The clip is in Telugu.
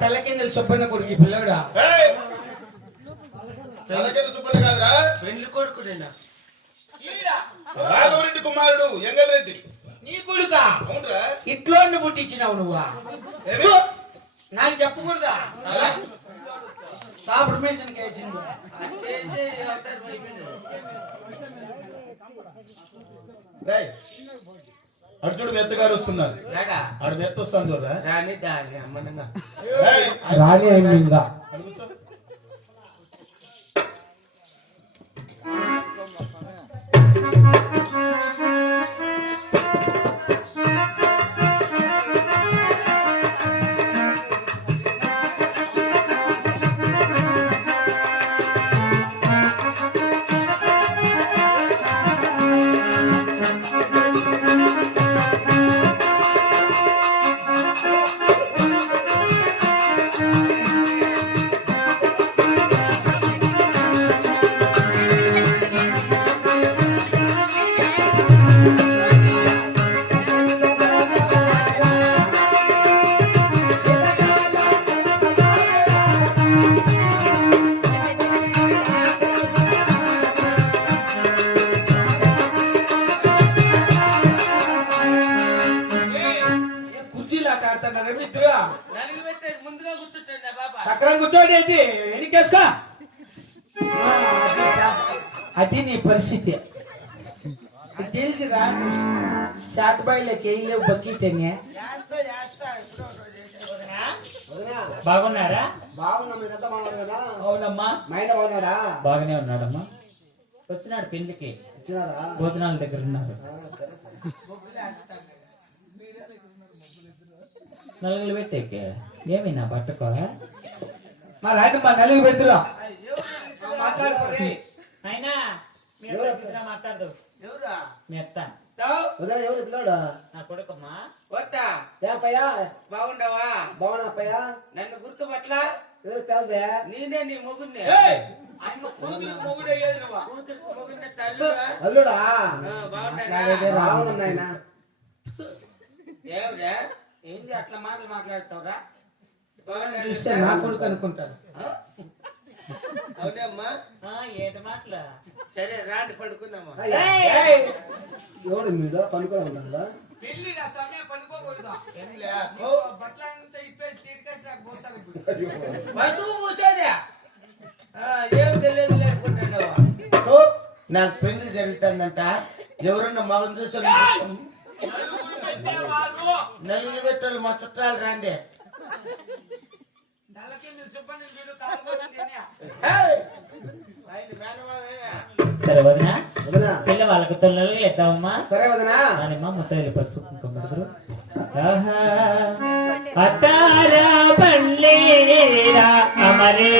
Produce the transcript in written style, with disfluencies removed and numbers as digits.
తలకిందలు సుబ్బన్న కొడుకు పిల్లడా తలకింద సుబ్బన్న కాదురా పెళ్లి కొడుకు రాఘవరెడ్డి కుమారుడు ఎంగల్ రెడ్డి నీ కొడుక అవునరా ఇట్లో పుట్టించినావు నువ్వా నాకు చెప్పకూడదా కాంప్రమేషన్ కేసింది అర్జుడు మెత్తగారు వస్తున్నారు ఆడు మెత్త వస్తుంది రాని ఇంకా సక్రం కూర్చోండి ఎన్నికేసుకో అది నీ పరిస్థితి తెలుసుగా శాతబాయిలోకి వెళ్ళలేవు బక్కీటనే బాగున్నారా అవునమ్మా బాగానే ఉన్నాడమ్మా వచ్చినాడు పెళ్లికి భోజనాల దగ్గర ఉన్నారు నలుగురు పెట్టేకే ఏమి నా పట్టుకో మా రాజమ్మా నలుగురు పెడుతురా అయినా మాట్లాడదు నా కొడుకమ్మా బాగుండవా బాగున్నాపయ్యా నన్ను గుర్తుపట్ల నేనే నీ మొగుడిని అల్లుడా బాగున్నా ఏంది అట్లా మాటలు మాట్లాడతావురా నా కొడుకు అనుకుంటారు అవునమ్మా ఏంటి మాటలు సరే రాండి పడుకుందామా ఎవడు మీద పనుకోకుండా పెళ్లి నా సమయం పనుకోకూడదు బట్టలంతా ఇప్పేసి తీరికేసి నాకు పోస్తాను పశువు కూర్చోదా ఏం తెలియదు లేకుంటున్నావా నాకు పెళ్లి జరుగుతుందంట ఎవరన్నా మగం చూసి నల్లి పెట్టాలి మా చుట్టాలు రండి సరే వదినా పిల్ల వాళ్ళకి తొలలు ఎద్దామమ్మా సరే వదినా నానమ్మ ముత్తైలు పసుపు కుంకుమ అతారా బండ్లేరా అమరే